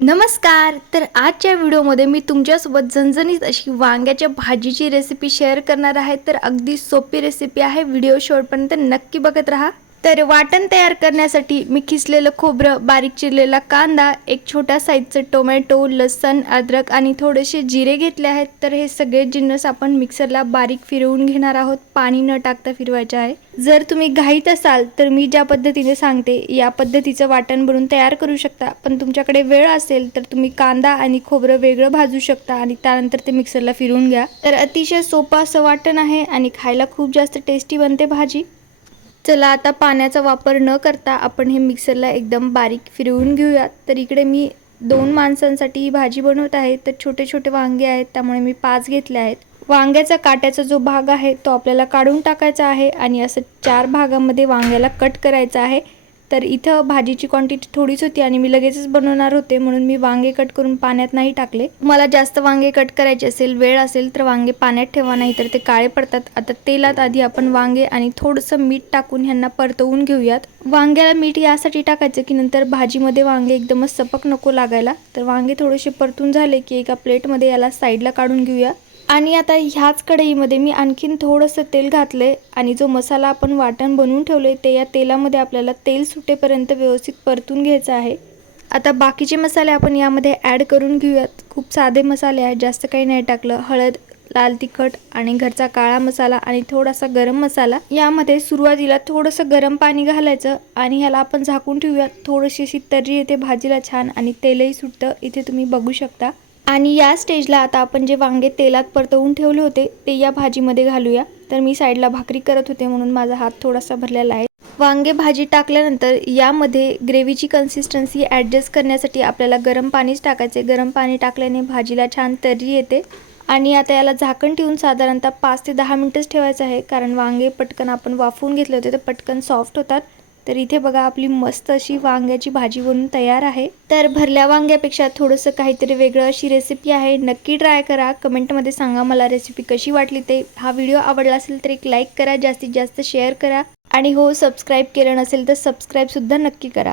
नमस्कार तर आजच्या व्हिडिओमध्ये मी तुमच्यासोबत झणझणीत अशी वांग्याच्या भाजीची रेसिपी शेअर करणार आहे. तर अगदी सोपी रेसिपी आहे. व्हिडिओ शेवटपर्यंत नक्की बघत राहा. तर वाटण तयार करण्यासाठी मी खिसलेलं खोबरं बारीक चिरलेला कांदा एक छोट्या साईजचं टोमॅटो लसण अद्रक आणि थोडेसे जिरे घेतले आहेत. तर हे सगळे जिन्नस आपण मिक्सरला बारीक फिरवून घेणार आहोत. पाणी न टाकता फिरवायचे आहे. जर तुम्ही घाईत असाल तर मी ज्या पद्धतीने सांगते या पद्धतीचं वाटण बनवून तयार करू शकता. पण तुमच्याकडे वेळ असेल तर तुम्ही कांदा आणि खोबरं वेगळं भाजू शकता आणि त्यानंतर ते मिक्सरला फिरवून घ्या. तर अतिशय सोपं असं वाटण आहे आणि खायला खूप जास्त टेस्टी बनते भाजी. चला आता पाण्याचा वापर न करता आपण हे मिक्सरला एकदम बारीक फिरवून घेऊयात. तर इकडे मी दोन माणसांसाठी ही भाजी बनवत आहे. तर छोटे छोटे वांगे आहेत त्यामुळे मी पाच घेतले आहेत. वांग्याचा काट्याचा जो भाग आहे तो आपल्याला काढून टाकायचा आहे आणि असं चार भागामध्ये वांग्याला कट करायचा आहे. तर इथं भाजीची क्वांटिटी थोडीच होती आणि मी लगेचच बनवणार होते म्हणून मी वांगे कट करून पाण्यात नाही टाकले. मला जास्त वांगे कट करायचे असेल वेळ असेल तर वांगे पाण्यात ठेवा नाही तर ते काळे पडतात. आता तेलात आधी आपण वांगे आणि थोडंसं मीठ टाकून ह्यांना परतवून घेऊयात. वांग्याला मीठ यासाठी टाकायचं की नंतर भाजीमध्ये वांगे एकदमच सपक नको लागायला. तर वांगे थोडेसे परतून झाले की एका प्लेटमध्ये याला साईडला काढून घेऊया. आणि आता ह्याच कढईमध्ये मी आणखीन थोडंसं तेल घातलं आहे आणि जो मसाला आपण वाटण बनवून ठेवलं आहे ते या तेलामध्ये आपल्याला तेल सुटेपर्यंत व्यवस्थित परतून घ्यायचं आहे. आता बाकीचे मसाले आपण यामध्ये ॲड करून घेऊयात. खूप साधे मसाले आहेत जास्त काही नाही टाकलं. हळद लाल तिखट आणि घरचा काळा मसाला आणि थोडासा गरम मसाला. यामध्ये सुरुवातीला थोडंसं गरम पाणी घालायचं आणि ह्याला आपण झाकून ठेवूयात. थोडीशी अशी तर्री येते भाजीला छान आणि तेलही सुटतं. इथे तुम्ही बघू शकता. आणि या स्टेजला आता आपण जे वांगे तेलात परतवून ठेवले होते ते या भाजीमध्ये घालूया. तर मी साईडला भाकरी करत होते म्हणून माझा हात थोडासा भरलेला आहे. वांगे भाजी टाकल्यानंतर यामध्ये ग्रेव्हीची कन्सिस्टन्सी ॲडजस्ट करण्यासाठी आपल्याला गरम पाणीच टाकायचे गरम पाणी टाकल्याने भाजीला छान तर्री येते. आणि आता याला झाकण ठेवून साधारणतः पाच ते दहा मिनटंच ठेवायचं आहे. कारण वांगे पटकन आपण वाफवून घेतले होते तर पटकन सॉफ्ट होतात. तर इथे बघा आपली मस्त अशी वांग्याची भाजी बनून तयार आहे. तर भरल्या वांग्यापेक्षा थोडंसं काहीतरी वेगळं अशी रेसिपी आहे. नक्की ट्राय करा. कमेंटमध्ये सांगा मला रेसिपी कशी वाटली ते. हा व्हिडिओ आवडला असेल तर एक लाईक करा. जास्तीत जास्त शेअर करा. आणि हो सबस्क्राईब केलं नसेल तर सबस्क्राईबसुद्धा नक्की करा.